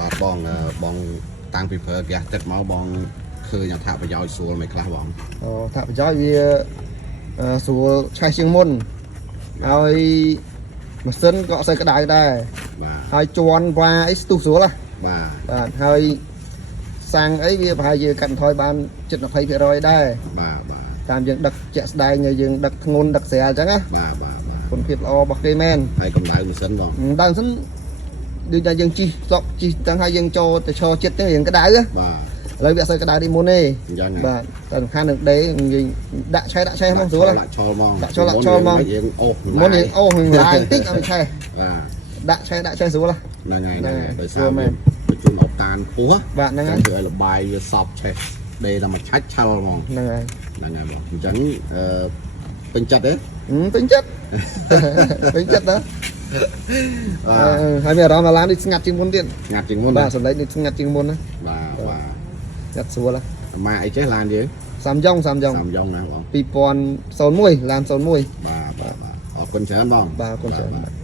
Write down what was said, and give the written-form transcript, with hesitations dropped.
បាទបងតាំងពីប្រើហ្គាសទឹកមកបងឃើញថាប្រយោជន៍ស្រួលមិនខ្លះបង ថាប្រយោជន៍វាស្រួលឆេះជាងមុនហើយម៉ាស៊ីនក៏អត់សូវក្តៅដែរ បាទ ហើយជន់វ៉ាអីស្ទុះស្រួលណា បាទ បាទហើយសាំងអីវាប្រហែលជាកាត់បន្ថយបានជិត 20% ដែរ បាទបាទ តាមយើងដឹកជាក់ស្ដែងយើងដឹកធ្ងន់ដឹកស្រាលអញ្ចឹងណា បាទបាទបាទ គុណភាពល្អរបស់គេមែន ហើយកម្ដៅម៉ាស៊ីនបង ដល់សិនដូចតែយើងជីស្លក់ជីទាំងហើយយើងចូលទៅឈរចិត្តទៅរៀងក្តៅណា បាទ ឥឡូវវាអត់សូវក្តៅដូចមុនទេ អញ្ចឹង បាទតែសំខាន់នឹងដេយើងដាក់ឆេះហ្មងស្រួលណា ដាក់ឆលហ្មង ដាក់ឆលហ្មង យើងអូស មុនយើងអូសនឹងឡើងតិចអត់ឆេះ បាទ ដាក់ឆេះស្រួលណា ហ្នឹងហើយដោយ ស្រួ សារ លមែ វា ន បញ្ជូនអុកតានពោះ បាទហ្នឹងហើយ ធ្វើឲ្យលបាយវាសប់ឆេះដេតែមកឆាច់ឆលហ្មង ហ្នឹងហើយ ហ្នឹងហើយបងអញ្ចឹងពេញចិត្តទេ ពេញចិត្តពេញចិត្តណា បាទ ហើយមានអារម្មណ៍ថាឡាននេះស្ងាត់ជាងមុនទៀត ស្ងាត់ជាងមុន បាទសម្លេងនេះស្ងាត់ជាងមុនណា បាទបាទ ស្ងាត់ស្រួលណា ម៉ាអីចេះឡានយើង សាំយ៉ុង សាមយ៉ុងណាបង 2001ឡាន01 បាទបាទបាទអរគុណច្រើនបង បាទអរគុណច្រើន បាទ